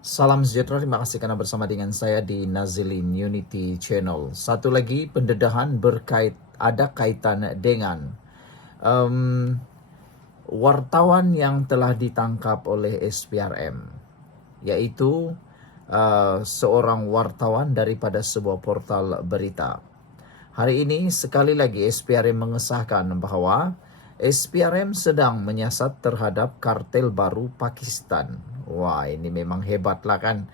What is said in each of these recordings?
Salam sejahtera, terima kasih karena bersama dengan saya di Nazilin Unity Channel. Satu lagi pendedahan ada kaitan dengan um, wartawan yang telah ditangkap oleh SPRM, yaitu seorang wartawan daripada sebuah portal berita. Hari ini sekali lagi SPRM mengesahkan bahwa SPRM sedang menyiasat terhadap kartel baru Pakistan. Wah, ini memang hebatlah kan.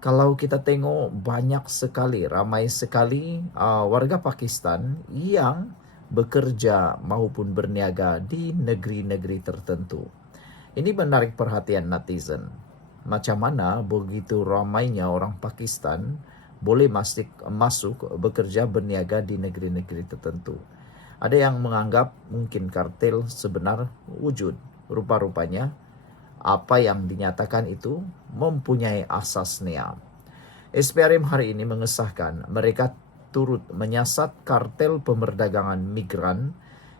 Kalau kita tengok banyak sekali, ramai sekali warga Pakistan yang bekerja maupun berniaga di negeri-negeri tertentu. Ini menarik perhatian netizen. Macam mana begitu ramainya orang Pakistan boleh masuk bekerja berniaga di negeri-negeri tertentu. Ada yang menganggap mungkin kartel sebenar wujud. Rupa-rupanya apa yang dinyatakan itu mempunyai asasnya. SPRM hari ini mengesahkan mereka turut menyiasat kartel pemerdagangan migran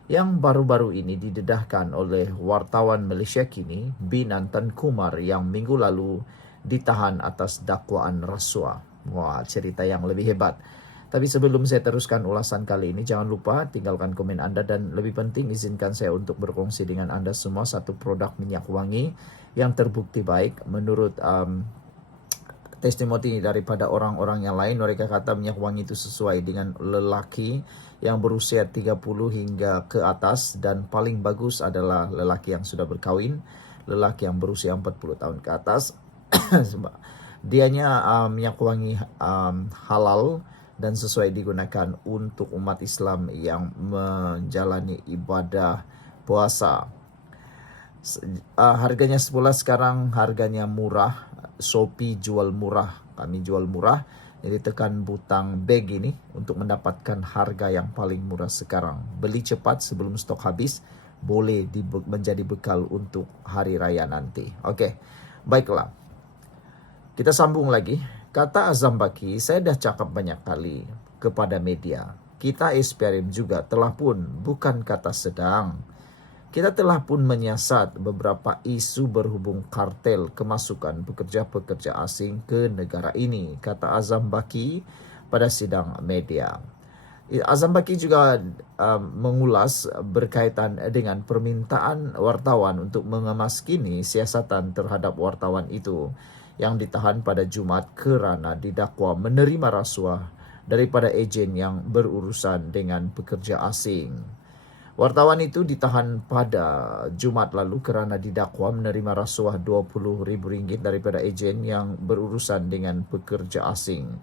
yang baru-baru ini didedahkan oleh wartawan Malaysia kini Binantan Kumar yang minggu lalu ditahan atas dakwaan rasuah. Wah, cerita yang lebih hebat. Tapi sebelum saya teruskan ulasan kali ini, jangan lupa tinggalkan komen Anda dan lebih penting izinkan saya untuk berkongsi dengan Anda semua satu produk minyak wangi yang terbukti baik menurut testimoni daripada orang-orang yang lain. Mereka kata minyak wangi itu sesuai dengan lelaki yang berusia 30 hingga ke atas, dan paling bagus adalah lelaki yang sudah berkahwin, lelaki yang berusia 40 tahun ke atas. Dianya minyak wangi halal dan sesuai digunakan untuk umat Islam yang menjalani ibadah puasa. Harganya semula, sekarang harganya murah. Shopee jual murah, kami jual murah. Jadi tekan butang bag ini untuk mendapatkan harga yang paling murah sekarang. Beli cepat sebelum stok habis, boleh menjadi bekal untuk hari raya nanti. Oke, baiklah. Kita sambung lagi. Kata Azam Baki, saya dah cakap banyak kali kepada media. Kita SPRM juga telah pun, bukan kata sedang. Kita telah pun menyiasat beberapa isu berhubung kartel kemasukan pekerja-pekerja asing ke negara ini, kata Azam Baki pada sidang media. Azam Baki juga mengulas berkaitan dengan permintaan wartawan untuk mengemaskini siasatan terhadap wartawan itu yang ditahan pada Jumaat kerana didakwa menerima rasuah daripada ejen yang berurusan dengan pekerja asing. Wartawan itu ditahan pada Jumaat lalu kerana didakwa menerima rasuah RM20,000 daripada ejen yang berurusan dengan pekerja asing.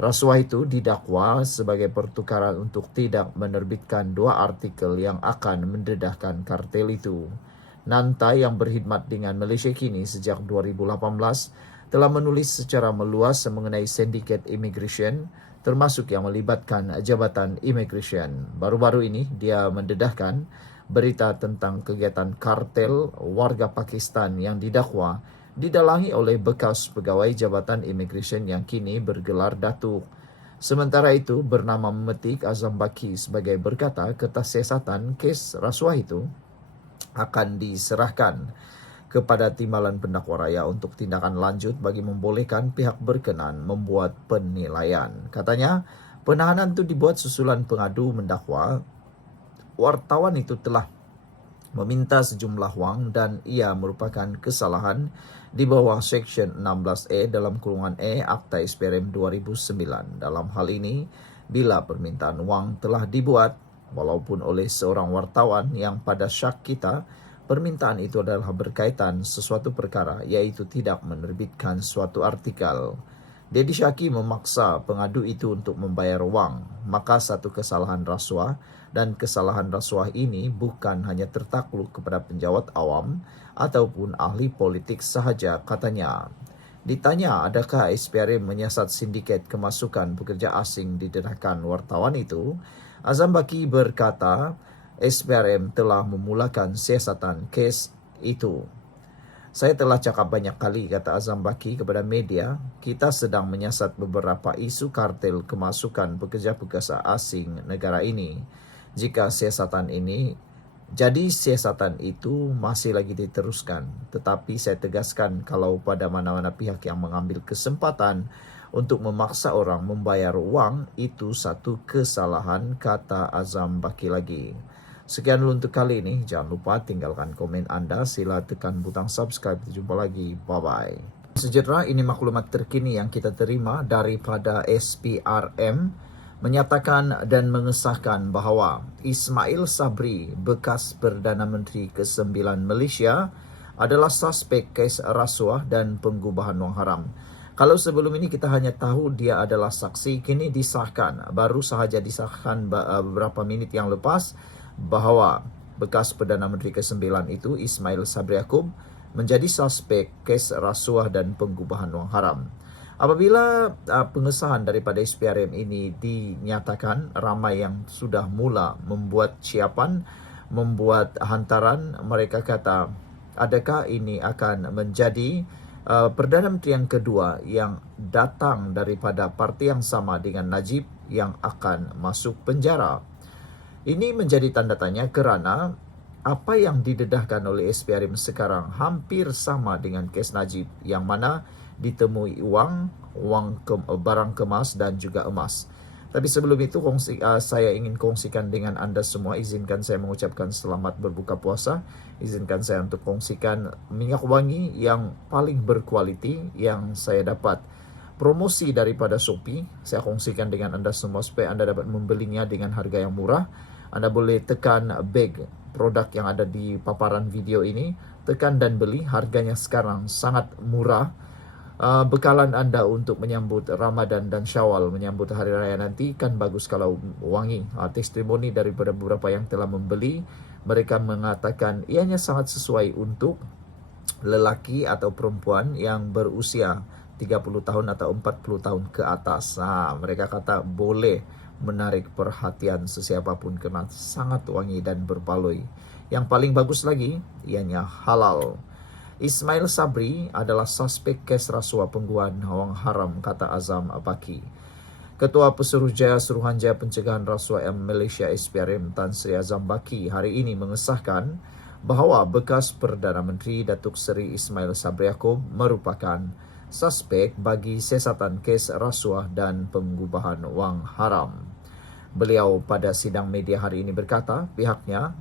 Rasuah itu didakwa sebagai pertukaran untuk tidak menerbitkan 2 artikel yang akan mendedahkan kartel itu. Nanta yang berkhidmat dengan Malaysia kini sejak 2018 telah menulis secara meluas mengenai sindiket immigration, termasuk yang melibatkan Jabatan Immigration. Baru-baru ini dia mendedahkan berita tentang kegiatan kartel warga Pakistan yang didakwa didalangi oleh bekas pegawai Jabatan Immigration yang kini bergelar Datuk. Sementara itu, bernama memetik Azam Baki sebagai berkata ketasiasatan kes rasuah itu akan diserahkan kepada Timbalan Pendakwa Raya untuk tindakan lanjut bagi membolehkan pihak berkenan membuat penilaian. Katanya, penahanan itu dibuat susulan pengadu mendakwa wartawan itu telah meminta sejumlah wang dan ia merupakan kesalahan di bawah Seksyen 16A dalam kurungan E Akta SPRM 2009. Dalam hal ini, bila permintaan wang telah dibuat, walaupun oleh seorang wartawan yang pada syak kita, permintaan itu adalah berkaitan sesuatu perkara, iaitu tidak menerbitkan suatu artikel. Dedi Syaki memaksa pengadu itu untuk membayar wang, maka satu kesalahan rasuah, dan kesalahan rasuah ini bukan hanya tertakluk kepada penjawat awam ataupun ahli politik sahaja, katanya. Ditanya adakah SPRM menyiasat sindiket kemasukan pekerja asing didedahkan wartawan itu, Azam Baki berkata SPRM telah memulakan siasatan kes itu. Saya telah cakap banyak kali, kata Azam Baki kepada media, kita sedang menyiasat beberapa isu kartel kemasukan pekerja-pekerja asing negara ini. Jika siasatan ini Jadi siasatan itu masih lagi diteruskan, tetapi saya tegaskan kalau pada mana-mana pihak yang mengambil kesempatan untuk memaksa orang membayar uang, itu satu kesalahan, kata Azam Baki lagi. Sekian dulu untuk kali ini, jangan lupa tinggalkan komen Anda, sila tekan butang subscribe, jumpa lagi, bye-bye. Sejahtera, ini maklumat terkini yang kita terima daripada SPRM menyatakan dan mengesahkan bahawa Ismail Sabri, bekas Perdana Menteri ke-9 Malaysia, adalah suspek kes rasuah dan pengubahan wang haram. Kalau sebelum ini kita hanya tahu dia adalah saksi, kini disahkan, baru sahaja disahkan beberapa minit yang lepas, bahawa bekas Perdana Menteri ke-9 itu, Ismail Sabri Yaakob, menjadi suspek kes rasuah dan pengubahan wang haram. Apabila pengesahan daripada SPRM ini dinyatakan, ramai yang sudah mula membuat siapan, membuat hantaran. Mereka kata, adakah ini akan menjadi Perdana Menteri yang kedua yang datang daripada parti yang sama dengan Najib yang akan masuk penjara? Ini menjadi tanda tanya kerana apa yang didedahkan oleh SPRM sekarang hampir sama dengan kes Najib, yang mana ditemui barang kemas dan juga emas. Tapi sebelum itu saya ingin kongsikan dengan anda semua. Izinkan saya mengucapkan selamat berbuka puasa. Izinkan saya untuk kongsikan minyak wangi yang paling berkualiti yang saya dapat promosi daripada Shopee. Saya kongsikan dengan anda semua supaya anda dapat membelinya dengan harga yang murah. Anda boleh tekan bag produk yang ada di paparan video ini, tekan dan beli. Harganya sekarang sangat murah. Bekalan anda untuk menyambut Ramadan dan Syawal, menyambut hari raya nanti, kan bagus kalau wangi. Testimoni daripada beberapa yang telah membeli, mereka mengatakan ianya sangat sesuai untuk lelaki atau perempuan yang berusia 30 tahun atau 40 tahun ke atas. Mereka kata boleh menarik perhatian sesiapapun kerana sangat wangi dan berbaloi. Yang paling bagus lagi, ianya halal. Ismail Sabri adalah suspek kes rasuah pengubahan wang haram, kata Azam Baki. Ketua Pesuruhjaya Suruhanjaya Pencegahan Rasuah Malaysia SPRM Tan Sri Azam Baki hari ini mengesahkan bahawa bekas Perdana Menteri Datuk Seri Ismail Sabri Yaakob merupakan suspek bagi siasatan kes rasuah dan pengubahan wang haram. Beliau pada sidang media hari ini berkata pihaknya,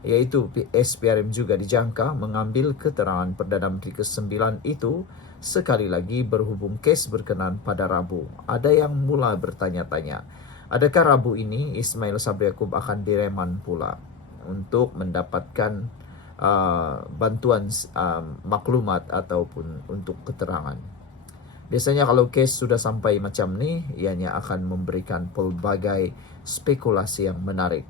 iaitu SPRM, juga dijangka mengambil keterangan Perdana Menteri ke-9 itu sekali lagi berhubung kes berkenaan pada Rabu. Ada yang mula bertanya-tanya, adakah Rabu ini Ismail Sabri Yaakob akan direman pula untuk mendapatkan bantuan maklumat ataupun untuk keterangan. Biasanya kalau kes sudah sampai macam ni, ianya akan memberikan pelbagai spekulasi yang menarik.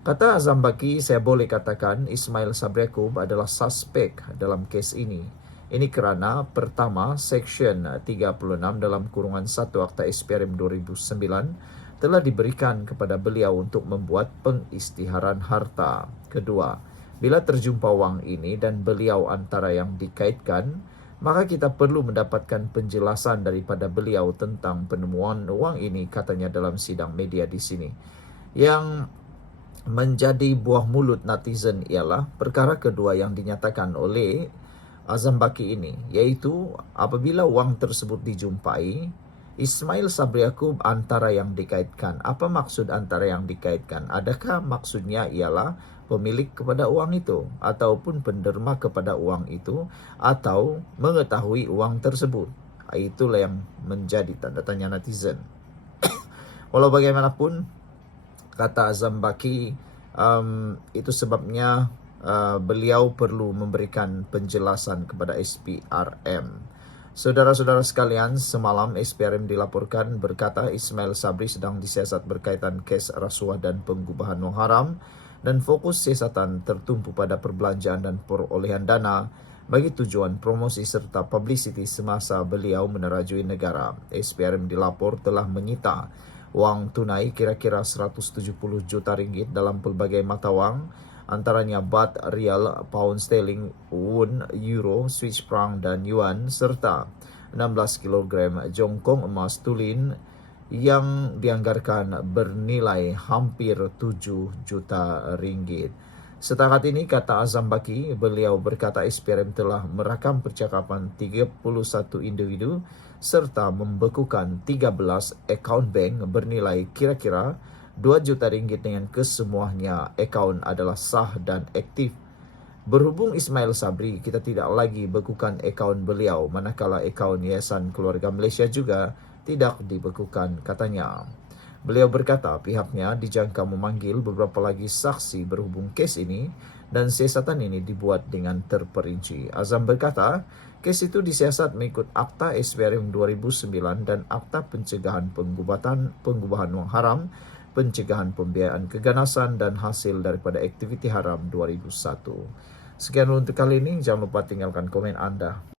Kata Azam Baki, saya boleh katakan Ismail Sabri Yaakob adalah suspek dalam kes ini. Ini kerana pertama, Seksyen 36 dalam kurungan 1 Akta SPRM 2009 telah diberikan kepada beliau untuk membuat pengisytiharan harta. Kedua, bila terjumpa wang ini dan beliau antara yang dikaitkan, maka kita perlu mendapatkan penjelasan daripada beliau tentang penemuan wang ini, katanya dalam sidang media di sini. Yang menjadi buah mulut netizen ialah perkara kedua yang dinyatakan oleh Azam Baki ini, iaitu apabila wang tersebut dijumpai, Ismail Sabri Yaakob antara yang dikaitkan. Apa maksud antara yang dikaitkan? Adakah maksudnya ialah pemilik kepada uang itu, ataupun penderma kepada uang itu, atau mengetahui uang tersebut? Itulah yang menjadi tanda tanya netizen. Walau bagaimanapun, kata Azam Baki, itu sebabnya beliau perlu memberikan penjelasan kepada SPRM. Saudara-saudara sekalian, semalam SPRM dilaporkan berkata Ismail Sabri sedang disiasat berkaitan kes rasuah dan pengubahan wang haram, dan fokus siasatan tertumpu pada perbelanjaan dan perolehan dana bagi tujuan promosi serta publicity semasa beliau menerajui negara. SPRM dilapor telah menyita wang tunai kira-kira 170 juta ringgit dalam pelbagai mata wang, antaranya baht, rial, pound sterling, won, euro, Swiss franc dan yuan, serta 16 kg jongkong emas tulin yang dianggarkan bernilai hampir 7 juta ringgit. Setakat ini, kata Azam Baki, beliau berkata SPRM telah merakam percakapan 31 individu serta membekukan 13 akaun bank bernilai kira-kira 2 juta ringgit dengan kesemuanya akaun adalah sah dan aktif. Berhubung Ismail Sabri, kita tidak lagi bekukan akaun beliau, manakala akaun Yayasan Keluarga Malaysia juga tidak dibekukan, katanya. Beliau berkata pihaknya dijangka memanggil beberapa lagi saksi berhubung kes ini dan siasatan ini dibuat dengan terperinci. Azam berkata, kes itu disiasat mengikut Akta SPRM 2009 dan Akta Pencegahan Pengubahan Wang Haram, Pencegahan Pembiayaan Keganasan dan Hasil daripada Aktiviti Haram 2001. Sekian untuk kali ini, jangan lupa tinggalkan komen Anda.